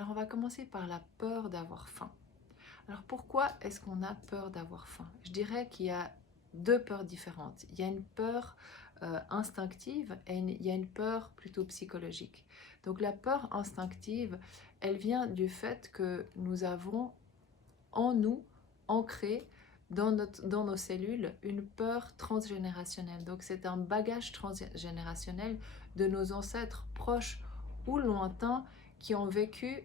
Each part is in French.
Alors on va commencer par la peur d'avoir faim. Alors pourquoi est-ce qu'on a peur d'avoir faim? Je dirais qu'il y a deux peurs différentes. Il y a une peur instinctive et il y a une peur plutôt psychologique. Donc la peur instinctive, elle vient du fait que nous avons en nous, ancré dans nos cellules, une peur transgénérationnelle. Donc c'est un bagage transgénérationnel de nos ancêtres proches ou lointains qui ont vécu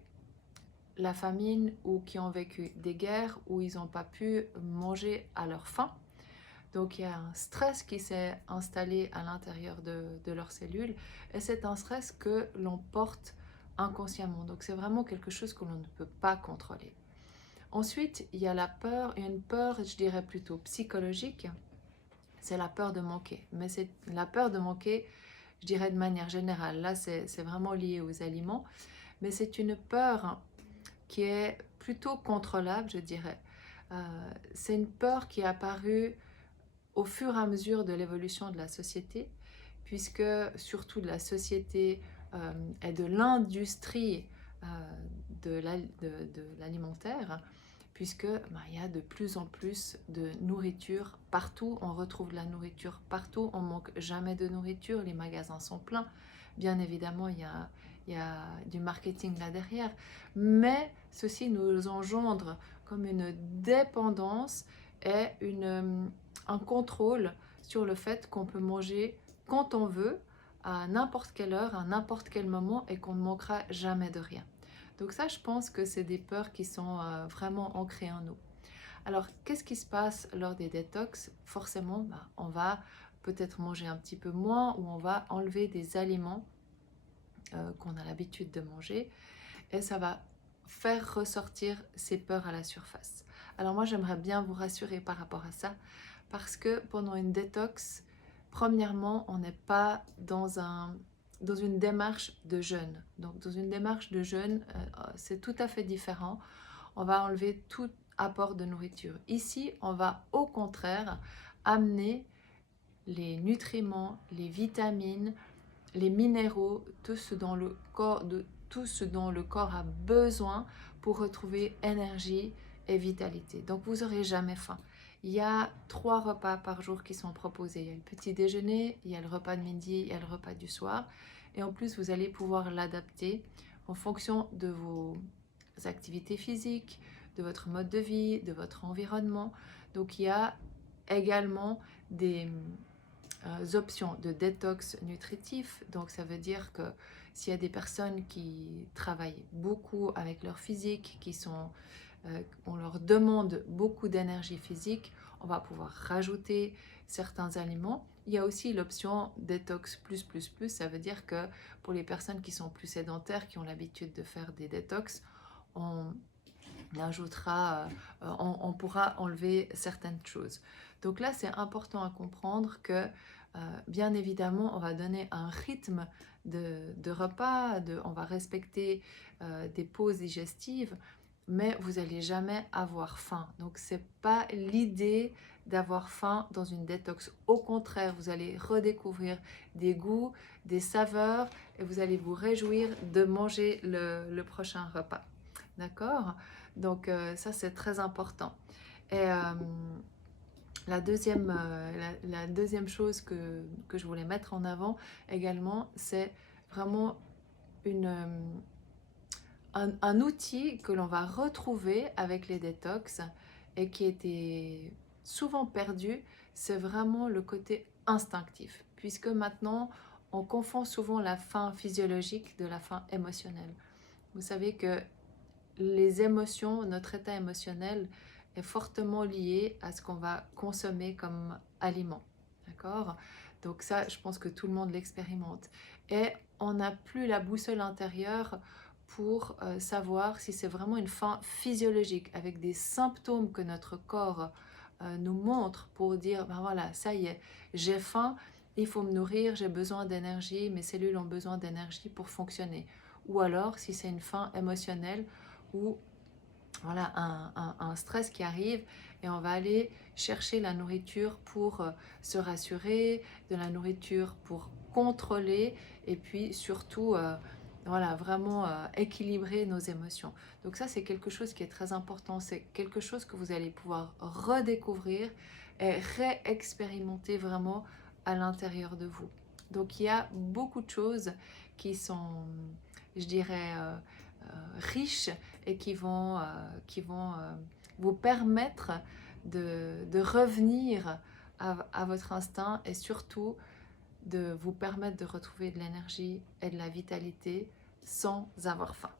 la famine ou qui ont vécu des guerres où ils n'ont pas pu manger à leur faim. Donc il y a un stress qui s'est installé à l'intérieur de leurs cellules et c'est un stress que l'on porte inconsciemment. Donc c'est vraiment quelque chose que l'on ne peut pas contrôler. Ensuite, il y a la peur, une peur, je dirais plutôt psychologique, c'est la peur de manquer. Mais c'est la peur de manquer, je dirais de manière générale. Là, c'est vraiment lié aux aliments, mais c'est une peur qui est plutôt contrôlable, je dirais. C'est une peur qui est apparue au fur et à mesure de l'évolution de la société, puisque surtout de la société et de l'industrie euh, de l'alimentaire, puisque il y a de plus en plus de nourriture partout, on retrouve de la nourriture partout, on manque jamais de nourriture, les magasins sont pleins. Bien évidemment, il y a du marketing là derrière, mais ceci nous engendre comme une dépendance et un contrôle sur le fait qu'on peut manger quand on veut, à n'importe quelle heure, à n'importe quel moment et qu'on ne manquera jamais de rien. Donc ça, je pense que c'est des peurs qui sont vraiment ancrées en nous. Alors, qu'est-ce qui se passe lors des détox? Forcément, on va peut-être manger un petit peu moins ou on va enlever des aliments qu'on a l'habitude de manger et ça va faire ressortir ces peurs à la surface. Alors moi, j'aimerais bien vous rassurer par rapport à ça parce que pendant une détox, premièrement, on n'est pas dans une démarche de jeûne. Donc dans une démarche de jeûne, c'est tout à fait différent. On va enlever tout apport de nourriture. Ici, on va au contraire amener les nutriments, les vitamines, les minéraux, tout ce dont le corps a besoin pour retrouver énergie et vitalité. Donc vous n'aurez jamais faim. Il y a 3 repas par jour qui sont proposés. Il y a le petit déjeuner, il y a le repas de midi, il y a le repas du soir. Et en plus, vous allez pouvoir l'adapter en fonction de vos activités physiques, de votre mode de vie, de votre environnement. Donc il y a également des options de détox nutritif. Donc ça veut dire que s'il y a des personnes qui travaillent beaucoup avec leur physique, on leur demande beaucoup d'énergie physique, on va pouvoir rajouter certains aliments. Il y a aussi l'option détox plus plus plus, ça veut dire que pour les personnes qui sont plus sédentaires, qui ont l'habitude de faire des détox, on on pourra enlever certaines choses. Donc là, c'est important à comprendre que, bien évidemment, on va donner un rythme de repas, on va respecter des pauses digestives, mais vous n'allez jamais avoir faim. Donc, ce n'est pas l'idée d'avoir faim dans une détox. Au contraire, vous allez redécouvrir des goûts, des saveurs, et vous allez vous réjouir de manger le prochain repas. D'accord? Donc ça, c'est très important. Et la deuxième chose que je voulais mettre en avant également, c'est vraiment un outil que l'on va retrouver avec les détox et qui était souvent perdu, c'est vraiment le côté instinctif. Puisque maintenant, on confond souvent la faim physiologique de la faim émotionnelle. Vous savez que les émotions, notre état émotionnel est fortement lié à ce qu'on va consommer comme aliment. D'accord? Donc ça, je pense que tout le monde l'expérimente. Et on n'a plus la boussole intérieure pour savoir si c'est vraiment une faim physiologique, avec des symptômes que notre corps nous montre pour dire, ben voilà, ça y est, j'ai faim, il faut me nourrir, j'ai besoin d'énergie, mes cellules ont besoin d'énergie pour fonctionner. Ou alors, si c'est une faim émotionnelle, ou voilà, un stress qui arrive et on va aller chercher la nourriture pour se rassurer, de la nourriture pour contrôler et puis surtout voilà, vraiment équilibrer nos émotions. Donc ça, c'est quelque chose qui est très important. C'est quelque chose que vous allez pouvoir redécouvrir et réexpérimenter vraiment à l'intérieur de vous. Donc il y a beaucoup de choses qui sont, je dirais, riches et qui vont vous permettre de revenir à votre instinct et surtout de vous permettre de retrouver de l'énergie et de la vitalité sans avoir faim.